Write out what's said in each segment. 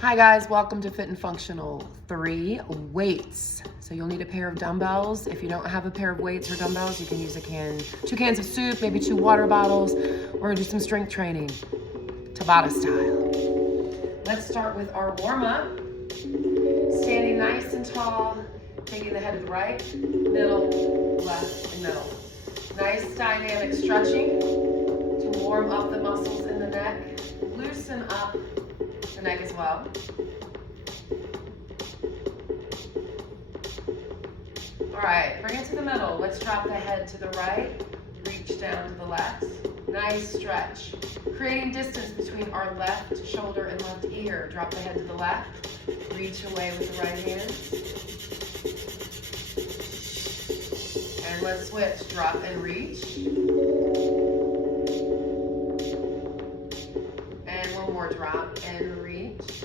Hi guys, welcome to Fit and Functional 3 weights. So you'll need a pair of dumbbells. If you don't have a pair of weights or dumbbells, you can use two cans of soup, maybe 2 water bottles. We're gonna do some strength training, Tabata style. Let's start with our warm up. Standing nice and tall, taking the head to the right, middle, left, and middle. Nice dynamic stretching to warm up the muscles in the neck. Loosen up the neck as well. All right, bring it to the middle. Let's drop the head to the right, reach down to the left. Nice stretch. Creating distance between our left shoulder and left ear. Drop the head to the left, reach away with the right hand. And let's switch, drop and reach. And one more, drop and reach.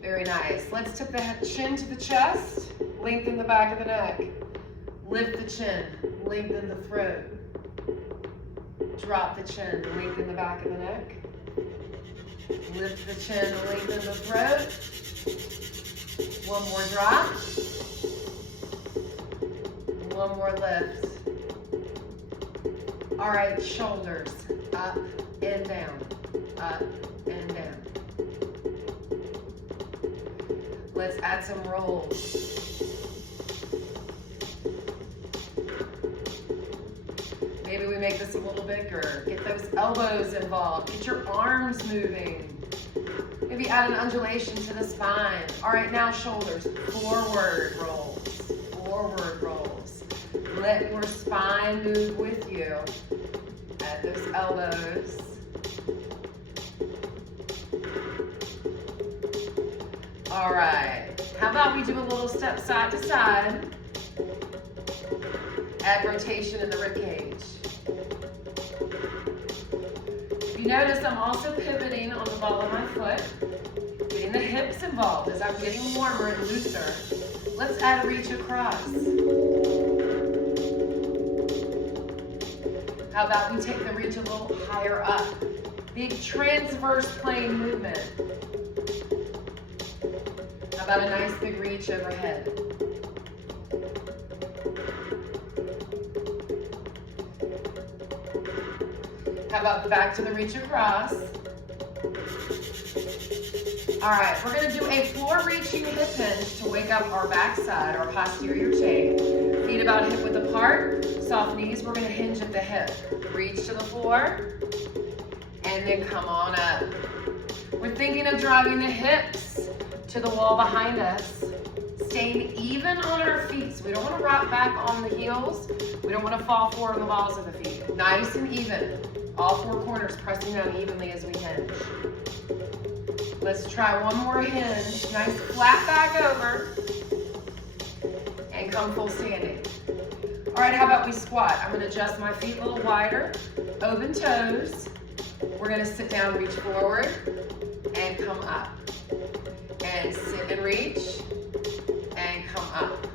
Very nice. Let's tip the chin to the chest, lengthen the back of the neck. Lift the chin, lengthen the throat. Drop the chin, lengthen the back of the neck. Lift the chin, lengthen the throat. One more drop. One more lift. All right, shoulders up and down, up and down. Let's add some rolls. Maybe we make this a little bigger. Get those elbows involved. Get your arms moving. Maybe add an undulation to the spine. All right, now shoulders. Forward rolls. Forward rolls. Let your spine move with you. Add those elbows. All right. How about we do a little step side to side. Add rotation in the rib cage. If you notice, I'm also pivoting on the ball of my foot, getting the hips involved as I'm getting warmer and looser. Let's add a reach across. How about we take the reach a little higher up? Big transverse plane movement. How about a nice big reach overhead? How about back to the reach across? All right, we're gonna do a floor reaching hip hinge to wake up our backside, our posterior chain. Feet about hip width apart, soft knees, we're gonna hinge at the hip. Reach to the floor, and then come on up. We're thinking of driving the hips to the wall behind us, staying even on our feet. So we don't wanna rock back on the heels. We don't wanna fall forward on the balls of the feet. Nice and even. All 4 corners pressing down evenly as we hinge. Let's try one more hinge. Nice flat back over. And come full standing. All right, how about we squat? I'm gonna adjust my feet a little wider. Open toes. We're gonna sit down, reach forward, and come up. And sit and reach, and come up.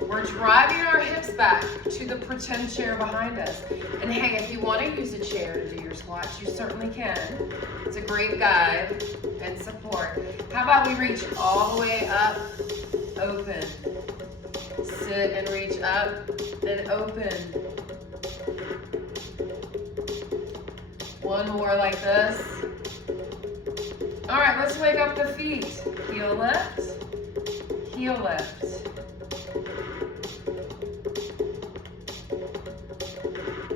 We're driving our hips back to the pretend chair behind us. And hey, if you want to use a chair to do your squats, you certainly can. It's a great guide and support. How about we reach all the way up, open. Sit and reach up and open. One more like this. All right, let's wake up the feet. Heel lift, heel lift.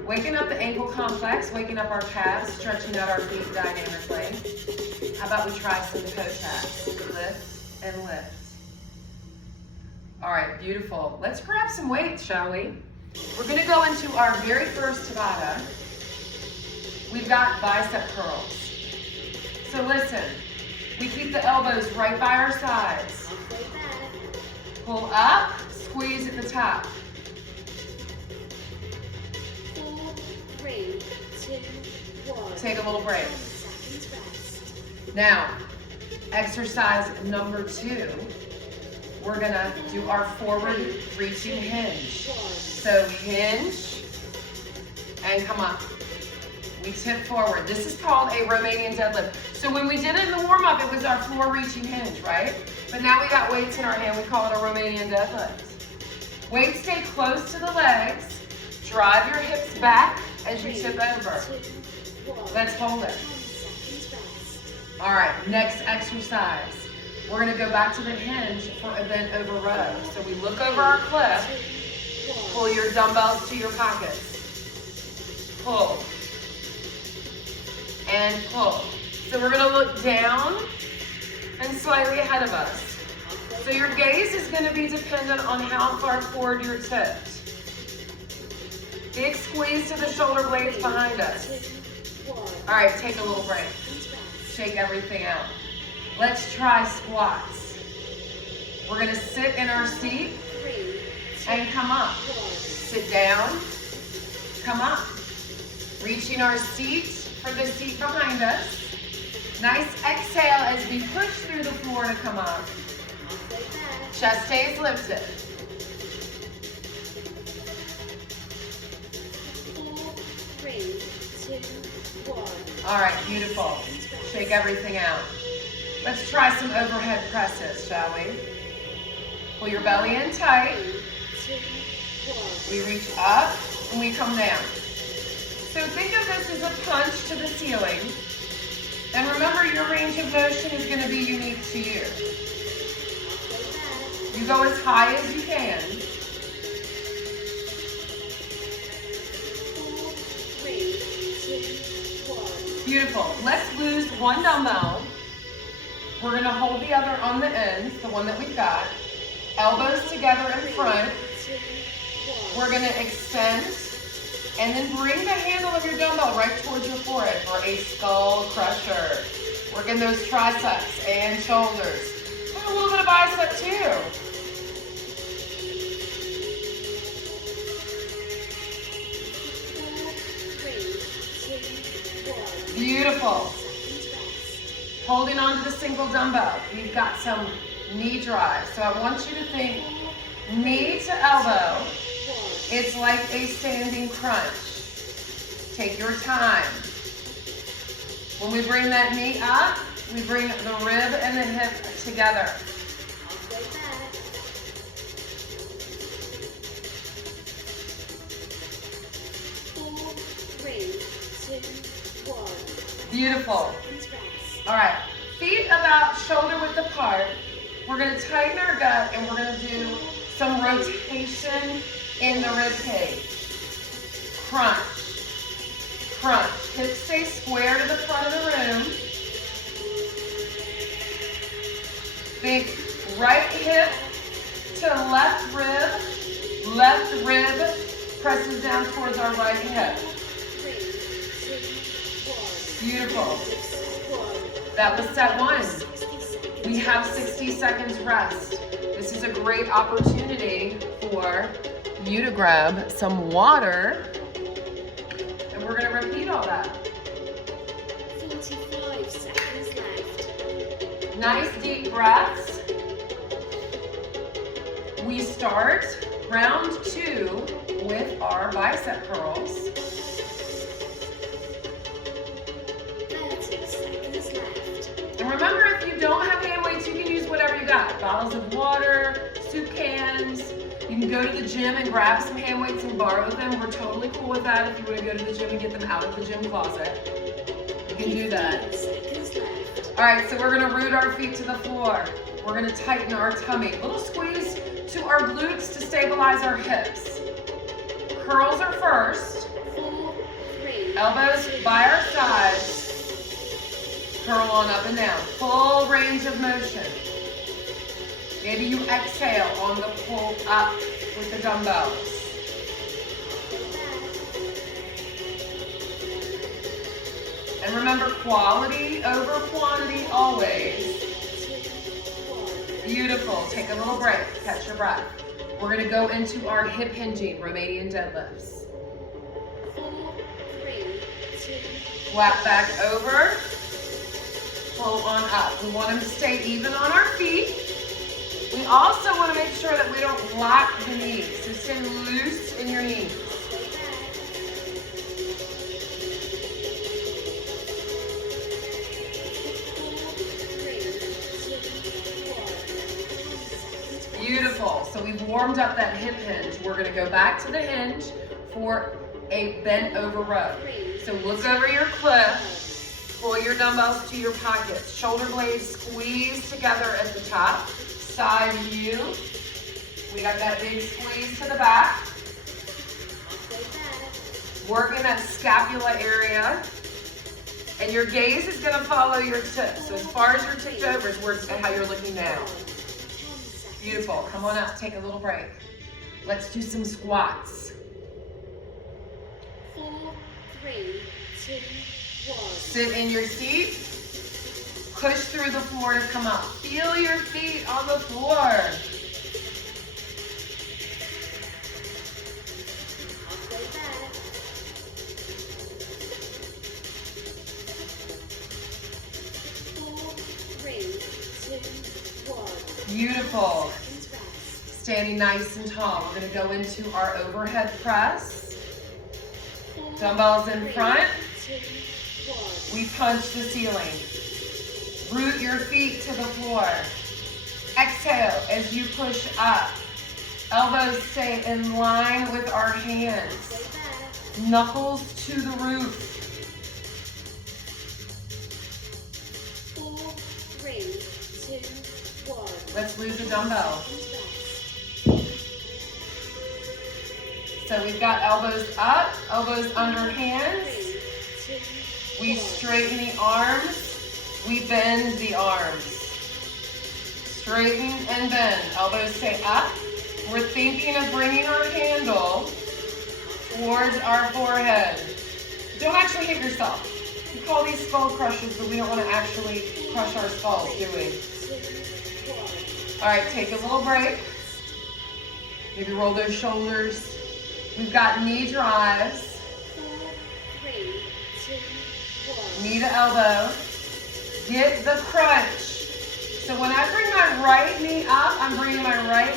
Waking up the ankle complex, waking up our calves, stretching out our feet dynamically. How about we try some toe taps? Lift and lift. All right, beautiful. Let's grab some weights, shall we? We're gonna go into our very first Tabata. We've got bicep curls. So listen, we keep the elbows right by our sides. Pull up, squeeze at the top. 3, 2, 1. Take a little break. Now, exercise number 2. We're gonna do our forward reaching hinge. So hinge and come up. We tip forward. This is called a Romanian deadlift. So when we did it in the warm-up, it was our floor reaching hinge, right? But now we got weights in our hand. We call it a Romanian deadlift. Weights stay close to the legs. Drive your hips back as you tip over. Let's hold it. All right, next exercise. We're gonna go back to the hinge for a bent over row. So we look over our cliff, pull your dumbbells to your pockets. Pull. And pull. So we're gonna look down and slightly ahead of us. So your gaze is gonna be dependent on how far forward you're tipped. Big squeeze to the shoulder blades behind us. All right, take a little break. Shake everything out. Let's try squats. We're gonna sit in our seat and come up. Sit down, come up. Reaching our seat for the seat behind us. Nice exhale as we push through the floor to come up. Chest stays lifted. 4, 3, 2, 1. All right, beautiful. Shake everything out. Let's try some overhead presses, shall we? Pull your belly in tight. 2, 1. We reach up and we come down. So think of this as a punch to the ceiling. And remember, your range of motion is going to be unique to you. You go as high as you can. 4, 3, 2, 1. Beautiful. Let's lose one dumbbell. We're going to hold the other on the ends, the one that we've got. Elbows together in front. 2, 1. We're going to extend and then bring the handle of your dumbbell right towards your forehead for a skull crusher. Working those triceps and shoulders. And a little bit of bicep too. 4, 3, 2, 1. Beautiful. Holding on to the single dumbbell. We've got some knee drive. So I want you to think knee to elbow. It's like a standing crunch. Take your time. When we bring that knee up, we bring the rib and the hip together. Beautiful. All right, feet about shoulder width apart. We're gonna tighten our gut and we're gonna do some rotation in the rib cage. Crunch, crunch. Hips stay square to the front of the room. Think right hip to left rib presses down towards our right hip. Beautiful. That was set 1. We have 60 seconds rest. This is a great opportunity for you to grab some water, and we're going to repeat all that. 45 seconds left. Nice deep breaths. We start round 2 with our bicep curls. 30 seconds left. And remember, if you don't have hand weights, you can use whatever you got. Bottles of water, soup cans. You can go to the gym and grab some hand weights and borrow them. We're totally cool with that if you want to go to the gym and get them out of the gym closet. You can do that. 15 seconds left. All right, so we're gonna root our feet to the floor. We're gonna tighten our tummy. A little squeeze to our glutes to stabilize our hips. Curls are first. 4, 3, Elbows by our sides. Curl on up and down. Full range of motion. Maybe you exhale on the pull up with the dumbbells. And remember, quality over quantity always. 2, 1. Beautiful. Take a little break. Catch your breath. We're going to go into our hip hinging Romanian deadlifts. 4, 3, 2, Flat back over. Pull on up. We want them to stay even on our feet. We also want to make sure that we don't lock the knees. So stay loose in your knees. Beautiful. So we've warmed up that hip hinge. We're gonna go back to the hinge for a bent over row. So look over your cliff, pull your dumbbells to your pockets. Shoulder blades squeeze together at the top. Side view. We got that big squeeze to the back. Working that scapula area. And your gaze is gonna follow your tips. So as far as you're tipped over is how you're looking now. Beautiful, come on up, take a little break. Let's do some squats. 4, 3, 2, 1. Sit in your seat. Push through the floor to come up. Feel your feet on the floor. Halfway back. 4, 3, 2, 1. Beautiful. And rest. Standing nice and tall. We're gonna go into our overhead press. 4, Dumbbells in 3, front. 2, 1. We punch the ceiling. Root your feet to the floor. Exhale as you push up. Elbows stay in line with our hands. Halfway back. Knuckles to the roof. 4, 3, 2, 1. Let's lose a dumbbell. And rest. So we've got elbows up, elbows under hands. 3, 2, We 1. straighten the arms. We bend the arms. Straighten and bend. Elbows stay up. We're thinking of bringing our handle towards our forehead. Don't actually hit yourself. We call these skull crushes, but we don't want to actually crush our skulls, do we? 2, 1. All right, take a little break. Maybe roll those shoulders. We've got knee drives, 4, 3, 2, 1. knee to elbow. Get the crunch. So when I bring my right knee up, I'm bringing my right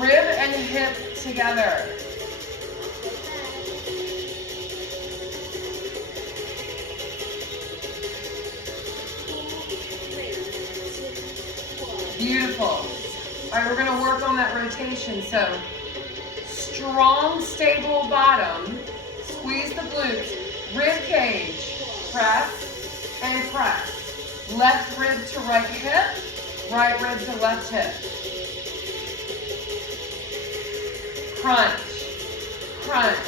rib and hip together. Beautiful. All right, we're gonna work on that rotation. So strong, stable bottom. Squeeze the glutes. Rib cage. Press and press. Left rib to right hip. Right rib to left hip. Crunch. Crunch.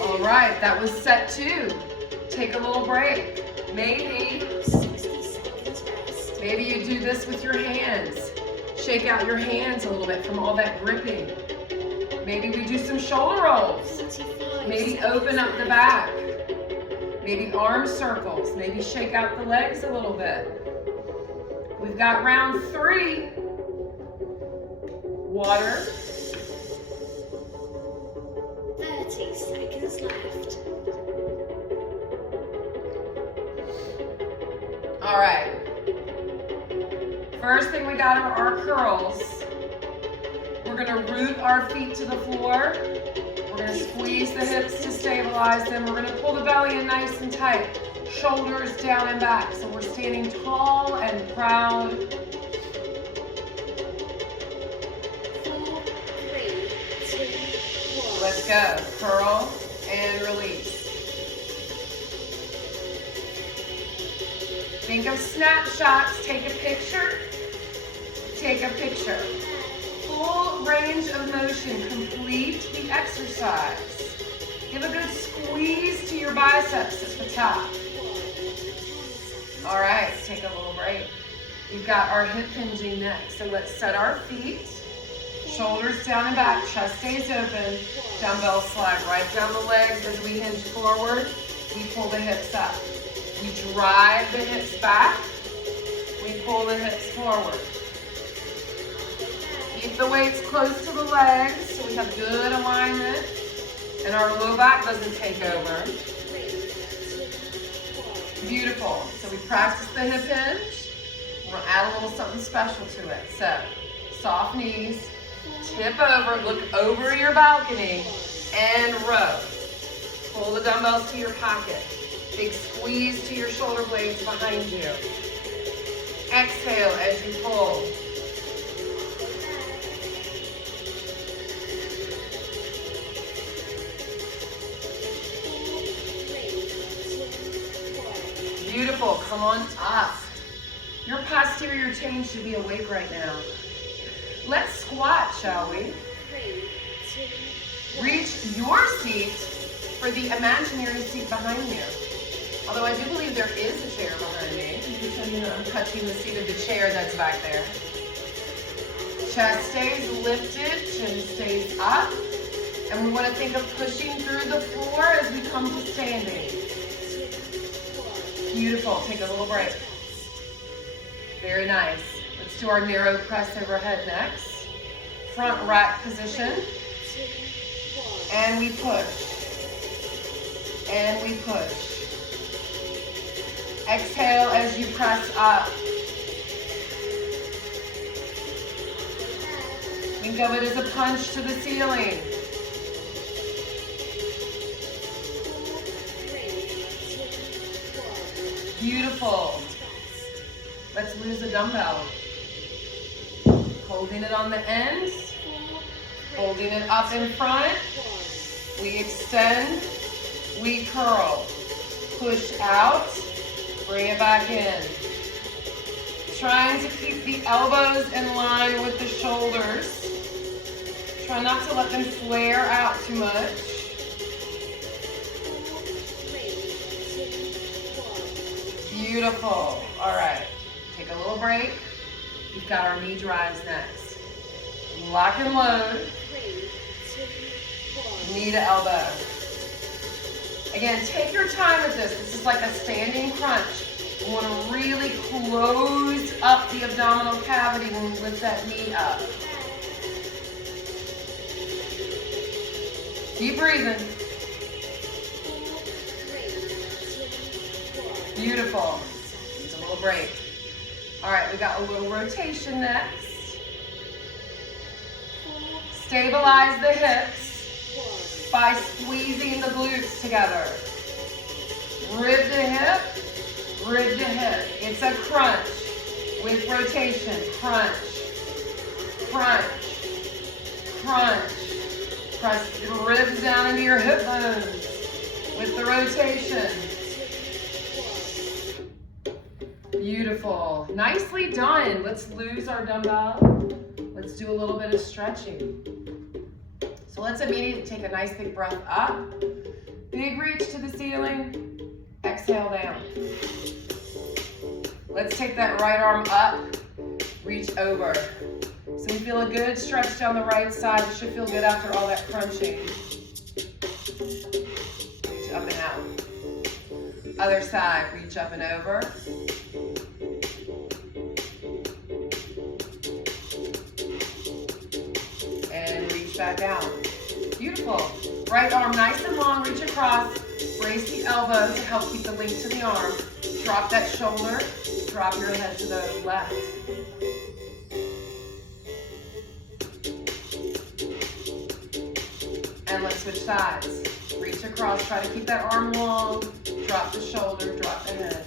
All right, that was set 2. Take a little break. Maybe you do this with your hands. Shake out your hands a little bit from all that gripping. Maybe we do some shoulder rolls. Maybe open up the back. Maybe arm circles. Maybe shake out the legs a little bit. We've got round 3. Water. 30 seconds left. All right. First thing we got are our curls. We're gonna root our feet to the floor. We're gonna squeeze the hips to stabilize them. We're gonna pull the belly in nice and tight. Shoulders down and back. So we're standing tall and proud. 4, 3, 2, 1. Let's go. Curl and release. Think of snapshots. Take a picture. Take a picture. Full range of motion. Complete the exercise. Give a good squeeze to your biceps at the top. All right, take a little break. We've got our hip hinging next. So let's set our feet. Shoulders down and back. Chest stays open. Dumbbells slide right down the legs as we hinge forward. We pull the hips up. We drive the hips back. We pull the hips forward. Keep the weights close to the legs so we have good alignment and our low back doesn't take over. Beautiful. So we practice the hip hinge. We're gonna add a little something special to it. So soft knees, tip over, look over your balcony and row. Pull the dumbbells to your pocket. Big squeeze to your shoulder blades behind you. Exhale as you pull. Beautiful, come on up. Your posterior chain should be awake right now. Let's squat, shall we? Reach your seat for the imaginary seat behind you. Although I do believe there is a chair behind me. I'm touching the seat of the chair that's back there. Chest stays lifted, chin stays up. And we want to think of pushing through the floor as we come to standing. Beautiful, take a little break. Very nice. Let's do our narrow press overhead next. Front rack position. And we push. And we push. Exhale as you press up. Think of it as a punch to the ceiling. Beautiful. Let's lose a dumbbell. Holding it on the end. Holding it up in front. We extend. We curl. Push out. Bring it back in. Trying to keep the elbows in line with the shoulders. Try not to let them flare out too much. Beautiful. All right. Take a little break. We've got our knee drives next. Lock and load. Knee to elbow. Again, take your time with this. This is like a standing crunch. We want to really close up the abdominal cavity when we lift that knee up. Keep breathing. Beautiful. Just a little break. All right, we got a little rotation next. Stabilize the hips by squeezing the glutes together. Rib to hip, rib to hip. It's a crunch with rotation. Crunch, crunch, crunch. Press the ribs down into your hip bones with the rotation. Beautiful. Nicely done. Let's lose our dumbbell. Let's do a little bit of stretching. So let's immediately take a nice big breath up. Big reach to the ceiling. Exhale down. Let's take that right arm up. Reach over. So we feel a good stretch down the right side. It should feel good after all that crunching. Reach up and out. Other side, reach up and over. And reach back out. Beautiful. Right arm nice and long, reach across. Brace the elbows to help keep the length to the arm. Drop that shoulder. Drop your head to the left. And let's switch sides. Reach across, try to keep that arm long. Drop the shoulder, drop the head.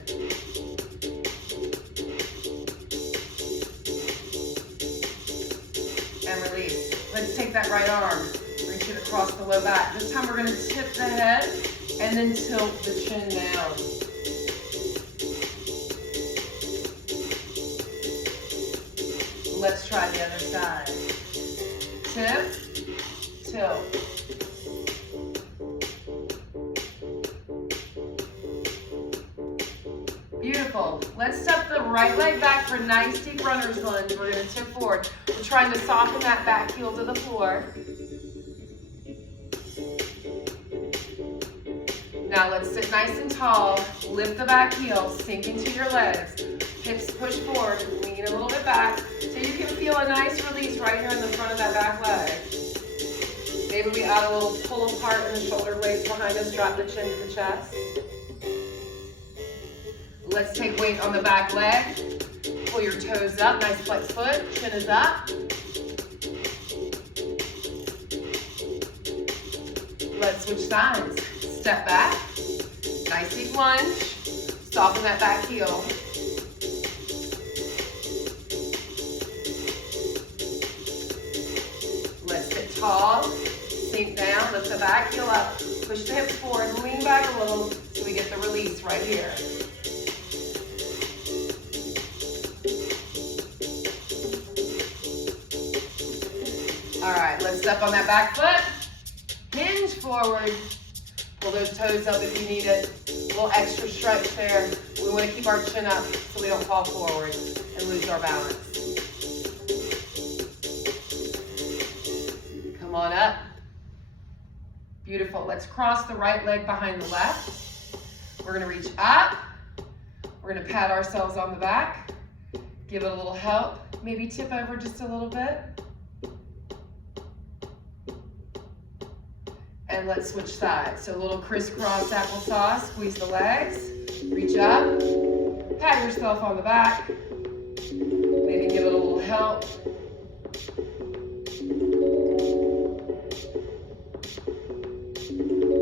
And release. Let's take that right arm, reach it across the low back. This time we're gonna tip the head and then tilt the chin down. Let's try the other side. Tip, tilt. Beautiful. Let's step the right leg back for a nice deep runner's lunge. We're going to tip forward. We're trying to soften that back heel to the floor. Now let's sit nice and tall. Lift the back heel, sink into your legs. Hips push forward, lean a little bit back. So you can feel a nice release right here in the front of that back leg. Maybe we add a little pull apart in the shoulder blades behind us, drop the chin to the chest. Let's take weight on the back leg. Pull your toes up, nice flex foot, chin is up. Let's switch sides. step back, nice deep lunge, soften that back heel. Let's sit tall, sink down, lift the back heel up, push the hips forward, lean back a little so we get the release right here. All right, let's step on that back foot, hinge forward, pull those toes up if you need it. A little extra stretch there. We want to keep our chin up so we don't fall forward and lose our balance. Come on up. Beautiful. Let's cross the right leg behind the left. We're going to reach up. We're going to pat ourselves on the back. Give it a little help. Maybe tip over just a little bit. And let's switch sides. So a little crisscross applesauce. Squeeze the legs. Reach up. Pat yourself on the back. Maybe give it a little help.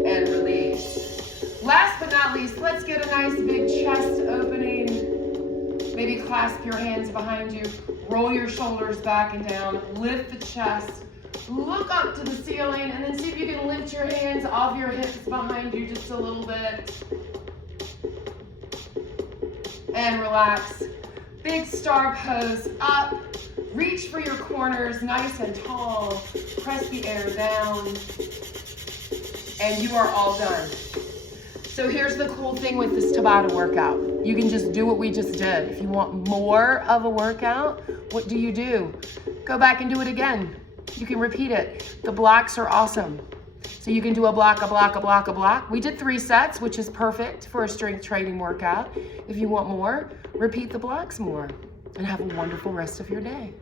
And release. Last but not least, let's get a nice big chest opening. Maybe clasp your hands behind you. Roll your shoulders back and down. Lift the chest. Look up to the ceiling and then see if you can lift your hands off your hips behind you just a little bit. And relax. Big star pose up. Reach for your corners nice and tall. Press the air down. And you are all done. So here's the cool thing with this Tabata workout. You can just do what we just did. If you want more of a workout, what do? Go back and do it again. You can repeat it. The blocks are awesome. So you can do a block, a block, a block, a block. We did 3 sets, which is perfect for a strength training workout. If you want more, repeat the blocks more and have a wonderful rest of your day.